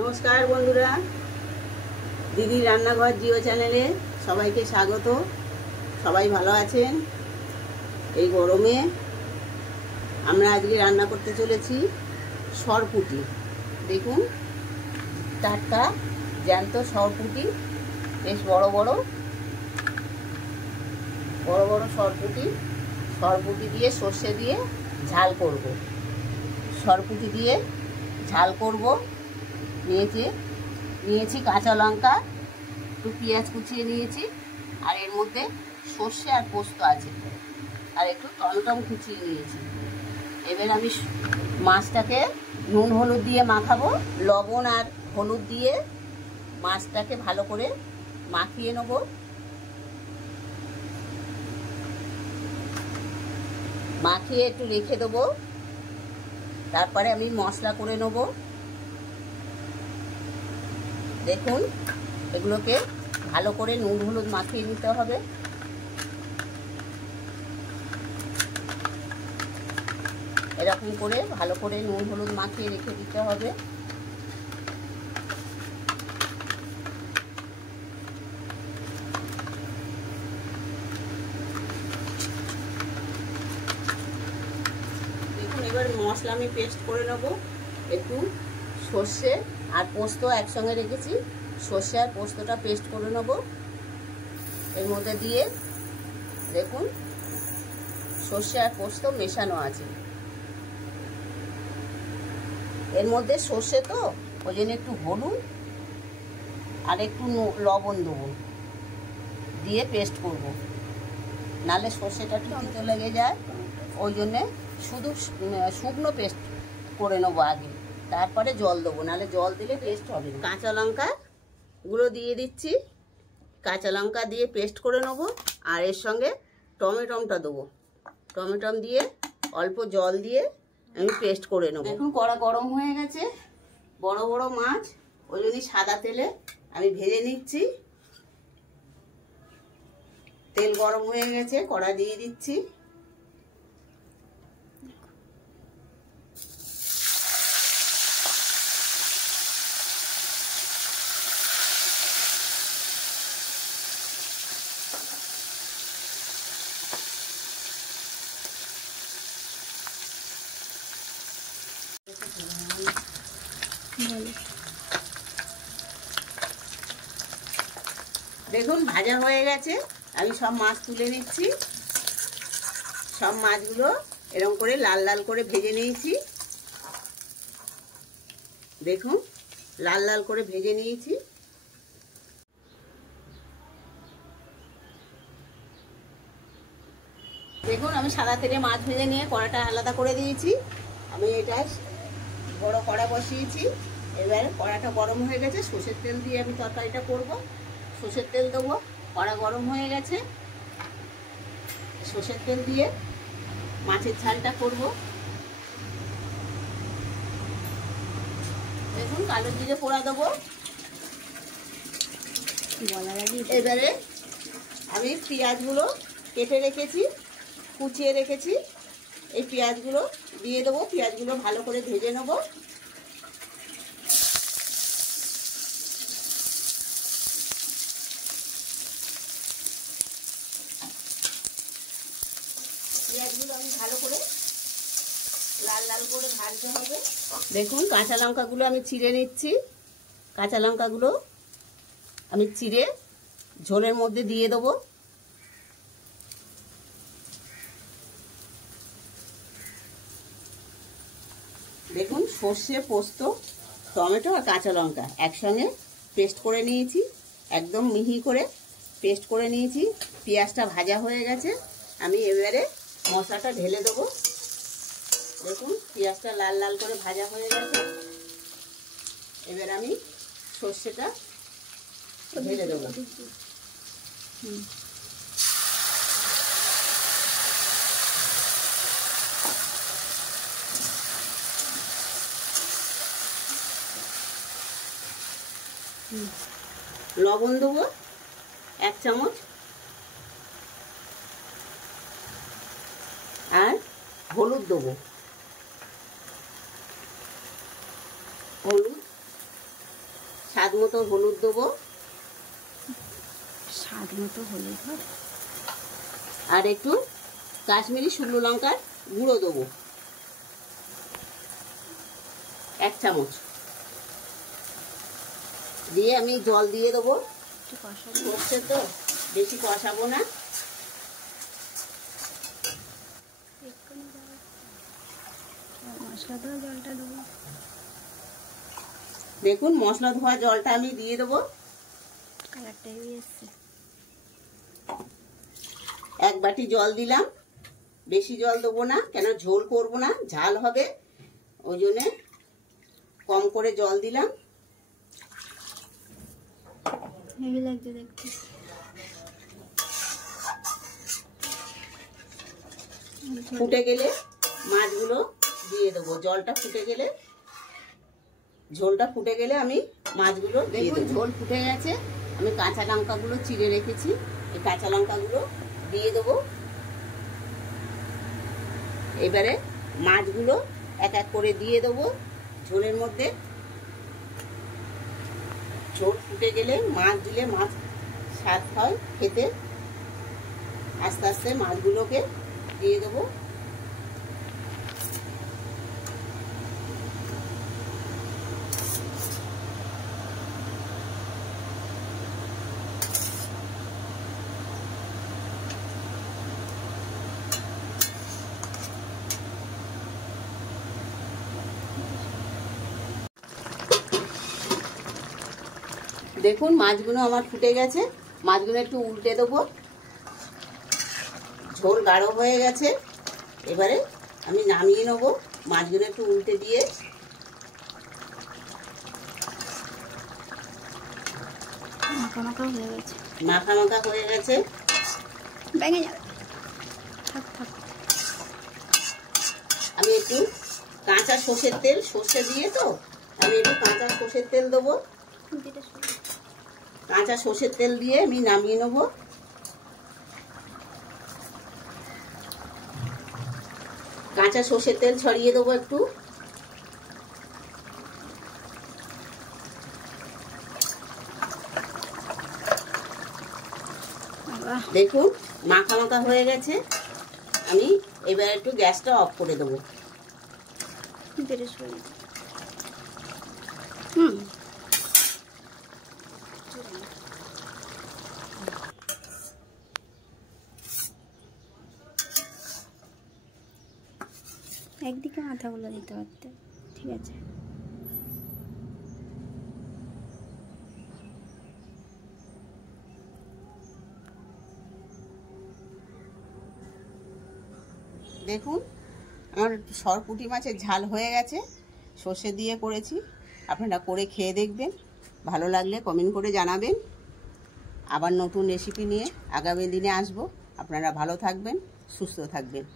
নমস্কার বন্ধুরা, দিদি রান্নাঘর জিও চ্যানেলে সবাইকে স্বাগত। সবাই ভালো আছেন? এই গরমে আমরা আজকে রান্না করতে চলেছি সরপুঁটি। দেখুন, টাটকা জ্যান্ত সরপুঁটি, বেশ বড় বড় সরপুঁটি দিয়ে সর্ষে দিয়ে ঝাল করব। সরপুঁটি দিয়ে ঝাল করব। নিয়েছি কাঁচা লঙ্কা, একটু পেঁয়াজ কুচিয়ে নিয়েছি, আর এর মধ্যে সর্ষে আর পোস্ত আছে, আর একটু টমেটো কুচিয়ে নিয়েছি। এবার আমি মাছটাকে নুন হলুদ দিয়ে মাখাবো। লবণ আর হলুদ দিয়ে মাছটাকে ভালো করে মাখিয়ে নেব। মাখিয়ে একটু রেখে দেবো। তারপরে আমি মশলা করে নেব। দেখুন, এগুলোকে ভালো করে নুন হলুদ মাখিয়ে নিতে হবে। এরকম করে ভালো করে নুন হলুদ মাখিয়ে রেখে দিতে হবে। দেখুন, এবার মশলা আমি পেস্ট করে নেব। একটু সর্ষে আর পোস্ত একসঙ্গে রেখেছি, সর্ষে আর পোস্তটা পেস্ট করে নেব এর মধ্যে দিয়ে। দেখুন, সর্ষে আর পোস্ত মেশানো আছে এর মধ্যে। সর্ষে তো ওই জন্য একটু হলুদ আর একটু লবণ দেবো, দিয়ে পেস্ট করব, নাহলে সর্ষেটা একটু তিতো লেগে যায়। ওই জন্যে শুধু শুকনো পেস্ট করে নেবো আগে, তারপরে জল দেবো, নাহলে জল দিলে পেস্ট হবে না। কাঁচা লঙ্কা গুঁড়ো দিয়ে দিচ্ছি। কাঁচা লঙ্কা দিয়ে পেস্ট করে নেবো, আর এর সঙ্গে টমেটোটা দেবো। টমেটো দিয়ে অল্প জল দিয়ে আমি পেস্ট করে নেবো। দেখুন, কড়া গরম হয়ে গেছে। বড় বড় মাছ, ওই জন্যই সাদা তেলে আমি ভেজে নিচ্ছি। তেল গরম হয়ে গেছে, কড়া দিয়ে দিচ্ছি। দেখুন, ভাজা হয়ে গেছে। আমি সব মাছ তুলে নিচ্ছি। সব মাছগুলো এরকম করে লাল লাল করে ভেজে নিয়েছি। দেখুন, লাল লাল করে ভেজে নিয়েছি। দেখুন, আমি সাদা তেলে মাছ ভেজে নিয়ে কড়াটা আলাদা করে দিয়েছি। আমি এটা বড় কড়া বসিয়েছি। এবার কড়াটা গরম হয়ে গেছে, সর্ষের তেল দিয়ে আমি তরকারিটা করব। সর্ষের তেল দেবো। কড়া গরম হয়ে গেছে, সর্ষের তেল দিয়ে মাছের ঝালটা করব। দেখুন, কালো জিরে পোড়া দেবো। এবারে আমি পেঁয়াজগুলো কেটে রেখেছি, কুচিয়ে রেখেছি, এই পেঁয়াজগুলো দিয়ে দেবো। পেঁয়াজগুলো ভালো করে ভেজে নেব। পেঁয়াজগুলো আমি ভালো করে লাল লাল করে ভাজতে হবে। দেখুন, কাঁচা লঙ্কাগুলো আমি চিড়ে নিচ্ছি। কাঁচা লঙ্কাগুলো আমি চিড়ে ঝোলের মধ্যে দিয়ে দেবো। দেখুন, সর্ষে, পোস্ত, টমেটো আর কাঁচা লঙ্কা একসঙ্গে পেস্ট করে নিয়েছি। একদম মিহি করে পেস্ট করে নিয়েছি। পেঁয়াজটা ভাজা হয়ে গেছে। আমি এবারে মশলাটা ঢেলে দেবো। দেখুন, পেঁয়াজটা লাল লাল করে ভাজা হয়ে গেছে। এবার আমি সর্ষেটা ঢেলে দেবো। লবণ দেবো 1 চামচ, আর হলুদ দেবো। হলুদ স্বাদ মতো হলুদ দেবো, স্বাদ মতো হলুদ হবে, আর একটু কাশ্মীরি শুকনো লঙ্কার গুঁড়ো দেবো 1 চামচ। দিয়ে আমি জল দিয়ে দেবো। সর্ষে তো বেশি কষাবো না। মশলা ধোয়া জলটা দেবো। দেখুন মশলা ধোয়া জলটা আমি দিয়ে দেবো। কালারটা হেভি এসছে। 1 বাটি জল দিলাম, বেশি জল দেবো না, কেন ঝোল করবো না, ঝাল হবে, ওই জন্য কম করে জল দিলাম। হেভি লাগছে দেখতে। ফুটে গেলে মাছগুলো দিয়ে দেবো। জলটা ফুটে গেলে, ঝোলটা ফুটে গেলে আমি মাছগুলো দিয়ে দেবো। ঝোল ফুটে গেছে, আমি কাঁচা লঙ্কাগুলো চিড়ে রেখেছি, এই কাঁচা লঙ্কাগুলো দিয়ে দেবো। এবারে মাছগুলো এক এক করে দিয়ে দেবো ঝোলের মধ্যে। ঝোল ফুটে গেলে মাছ দিলে মাছ স্বাদ হয় খেতে। আস্তে আস্তে মাছগুলোকে দিয়ে দেবো। দেখুন মাছগুলো আমার ফুটে গেছে, মাছগুলো একটু উল্টে দেবো। ঝোল গাঢ় হয়ে গেছে, এবারে আমি নামিয়ে নেব। মাছগুলো একটু উল্টে দিয়ে মাখা মাখা হয়ে গেছে, মাখা মাখা হয়ে গেছে, ভেঙে যাবে। থাক থাক। আমি একটু কাঁচা সর্ষের তেল, সর্ষে দিয়ে তো আমি একটু কাঁচা সর্ষের তেল দেবো। কাঁচা সর্ষের তেল দিয়ে আমি নামিয়ে নেব। কাঁচা সর্ষের তেল ছড়িয়ে দেবো একটু। দেখুন মাখা মাখা হয়ে গেছে, আমি এবার একটু গ্যাসটা অফ করে দেবো। একদিকে মাথাগুলো দিতে পারতে, ঠিক আছে। দেখুন আমার সরপুঁটি মাছের ঝাল হয়ে গেছে, সর্ষে দিয়ে করেছি। আপনারা করে খেয়ে দেখবেন, ভালো লাগলে কমেন্ট করে জানাবেন। আবার নতুন রেসিপি নিয়ে আগামী দিনে আসবো। আপনারা ভালো থাকবেন, সুস্থ থাকবেন।